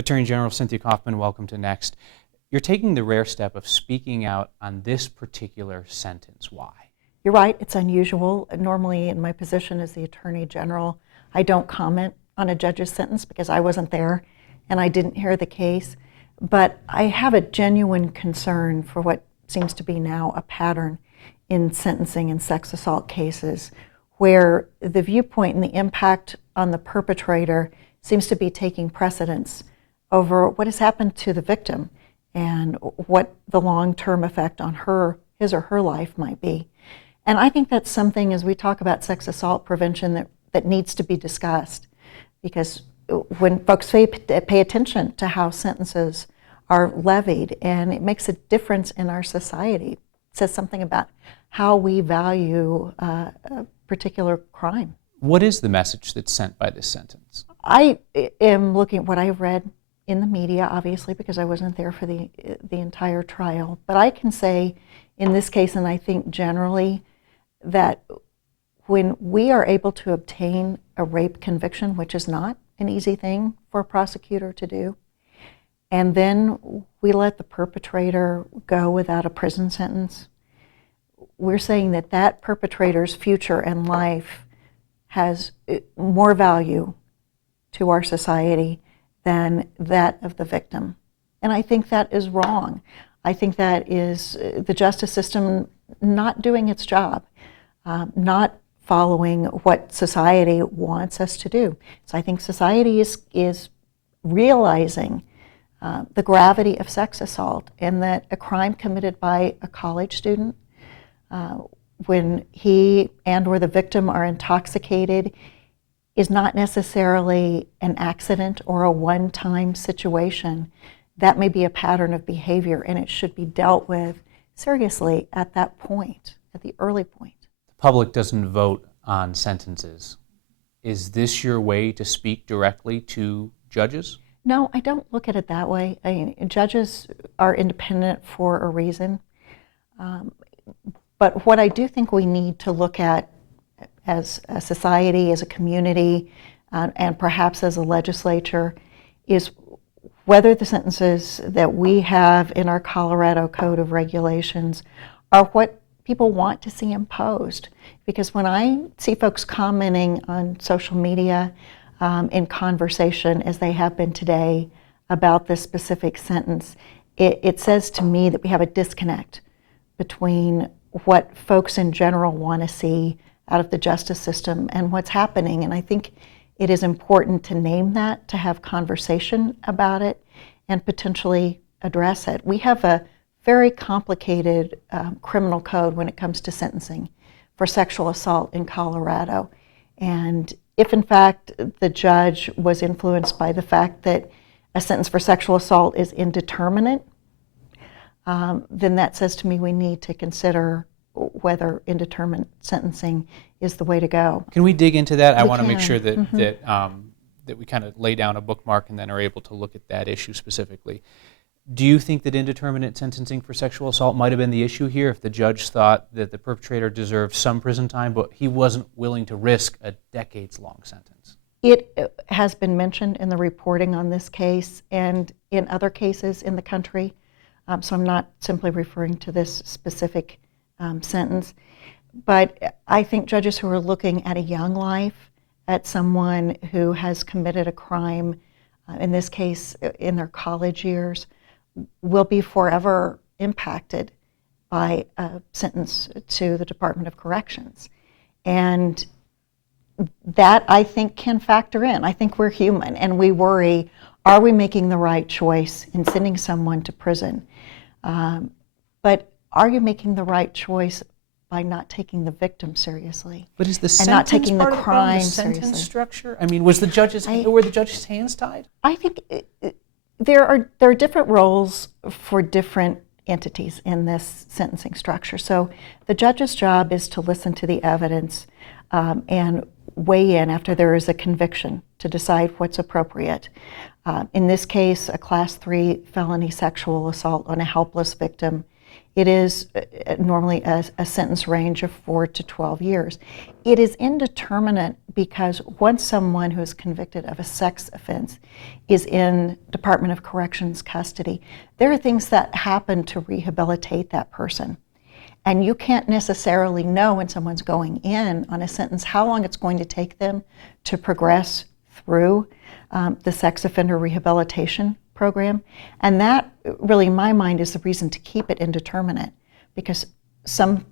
Attorney General Cynthia Coffman, welcome to Next. You're taking the rare step of speaking out on this particular sentence. Why? You're right, it's unusual. Normally in my position as the Attorney General, I don't comment on a judge's sentence because I wasn't there and I didn't hear the case. But I have a genuine concern for what seems to be now a pattern in sentencing in sex assault cases, where the viewpoint and the impact on the perpetrator seems to be taking precedence over what has happened to the victim and what the long-term effect on his or her life might be. And I think that's something, as we talk about sex assault prevention, that needs to be discussed. Because when folks pay attention to how sentences are levied, and it makes a difference in our society. It says something about how we value a particular crime. What is the message that's sent by this sentence? I am looking at what I've read in the media, obviously, because I wasn't there for the entire trial. But I can say in this case, and I think generally, that when we are able to obtain a rape conviction, which is not an easy thing for a prosecutor to do, and then we let the perpetrator go without a prison sentence, we're saying that that perpetrator's future and life has more value to our society than that of the victim. And I think that is wrong. I think that is the justice system not doing its job, not following what society wants us to do. So I think society is realizing the gravity of sex assault, and that a crime committed by a college student, when he and or the victim are intoxicated, is not necessarily an accident or a one-time situation. That may be a pattern of behavior, and it should be dealt with seriously at that point, at the early point. The public doesn't vote on sentences. Is this your way to speak directly to judges? No, I don't look at it that way. I mean, judges are independent for a reason. But what I do think we need to look at as a society, as a community, and perhaps as a legislature, is whether the sentences that we have in our Colorado Code of Regulations are what people want to see imposed. Because when I see folks commenting on social media in conversation, as they have been today, about this specific sentence, it says to me that we have a disconnect between what folks in general want to see out of the justice system and what's happening. And I think it is important to name that, to have conversation about it, and potentially address it. We have a very complicated criminal code when it comes to sentencing for sexual assault in Colorado. And if in fact the judge was influenced by the fact that a sentence for sexual assault is indeterminate, then that says to me we need to consider whether indeterminate sentencing is the way to go. Can we dig into that? I want to make sure that that we kind of lay down a bookmark and then are able to look at that issue specifically. Do you think that indeterminate sentencing for sexual assault might have been the issue here if the judge thought that the perpetrator deserved some prison time, but he wasn't willing to risk a decades-long sentence? It has been mentioned in the reporting on this case and in other cases in the country, so I'm not simply referring to this specific sentence. But I think judges who are looking at a young life, at someone who has committed a crime, in this case in their college years, will be forever impacted by a sentence to the Department of Corrections. And that, I think, can factor in. I think we're human and we worry, are we making the right choice in sending someone to prison? But are you making the right choice by not taking the victim seriously? But is the and not sentence taking part the of the problem, crime the sentence seriously? structure? I mean, were the judge's hands tied? I think there are different roles for different entities in this sentencing structure. So the judge's job is to listen to the evidence and weigh in after there is a conviction to decide what's appropriate. In this case, a Class 3 felony sexual assault on a helpless victim It is normally a sentence range of 4 to 12 years. It is indeterminate because once someone who is convicted of a sex offense is in Department of Corrections custody, there are things that happen to rehabilitate that person. And you can't necessarily know when someone's going in on a sentence how long it's going to take them to progress through the sex offender rehabilitation program. And that really, in my mind, is the reason to keep it indeterminate, because some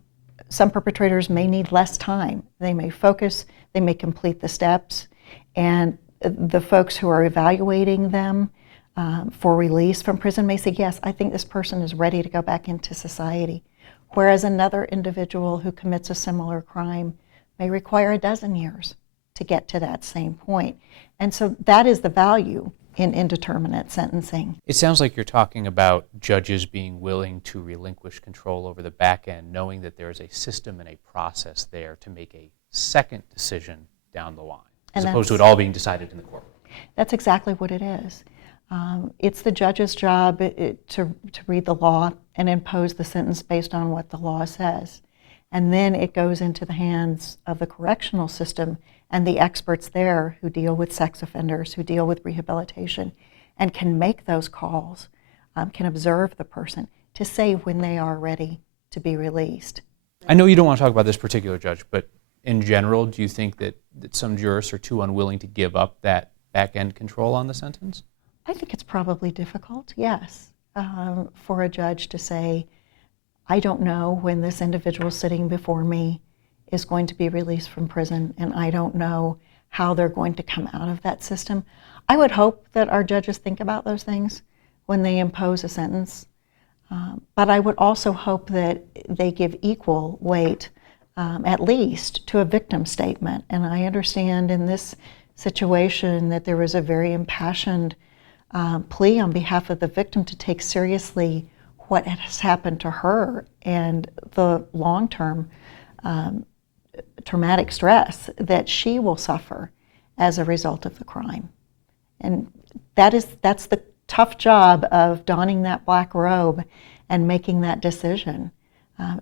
perpetrators may need less time. They may focus, they may complete the steps, and the folks who are evaluating them for release from prison may say, yes, I think this person is ready to go back into society. Whereas another individual who commits a similar crime may require a dozen years to get to that same point. And so that is the value in indeterminate sentencing. It sounds like you're talking about judges being willing to relinquish control over the back end, knowing that there is a system and a process there to make a second decision down the line, as opposed to it all being decided in the courtroom. That's exactly what it is. It's the judge's job to read the law and impose the sentence based on what the law says. And then it goes into the hands of the correctional system and the experts there who deal with sex offenders, who deal with rehabilitation, and can make those calls, can observe the person to say when they are ready to be released. I know you don't want to talk about this particular judge, but in general, do you think that some jurists are too unwilling to give up that back-end control on the sentence? I think it's probably difficult, yes, for a judge to say, I don't know when this individual sitting before me is going to be released from prison, and I don't know how they're going to come out of that system. I would hope that our judges think about those things when they impose a sentence, but I would also hope that they give equal weight, at least, to a victim statement. And I understand in this situation that there was a very impassioned plea on behalf of the victim to take seriously what has happened to her and the long-term traumatic stress that she will suffer as a result of the crime. And that's the tough job of donning that black robe and making that decision,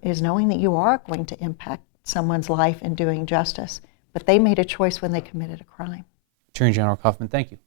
is knowing that you are going to impact someone's life in doing justice. But they made a choice when they committed a crime. Attorney General Coffman, thank you.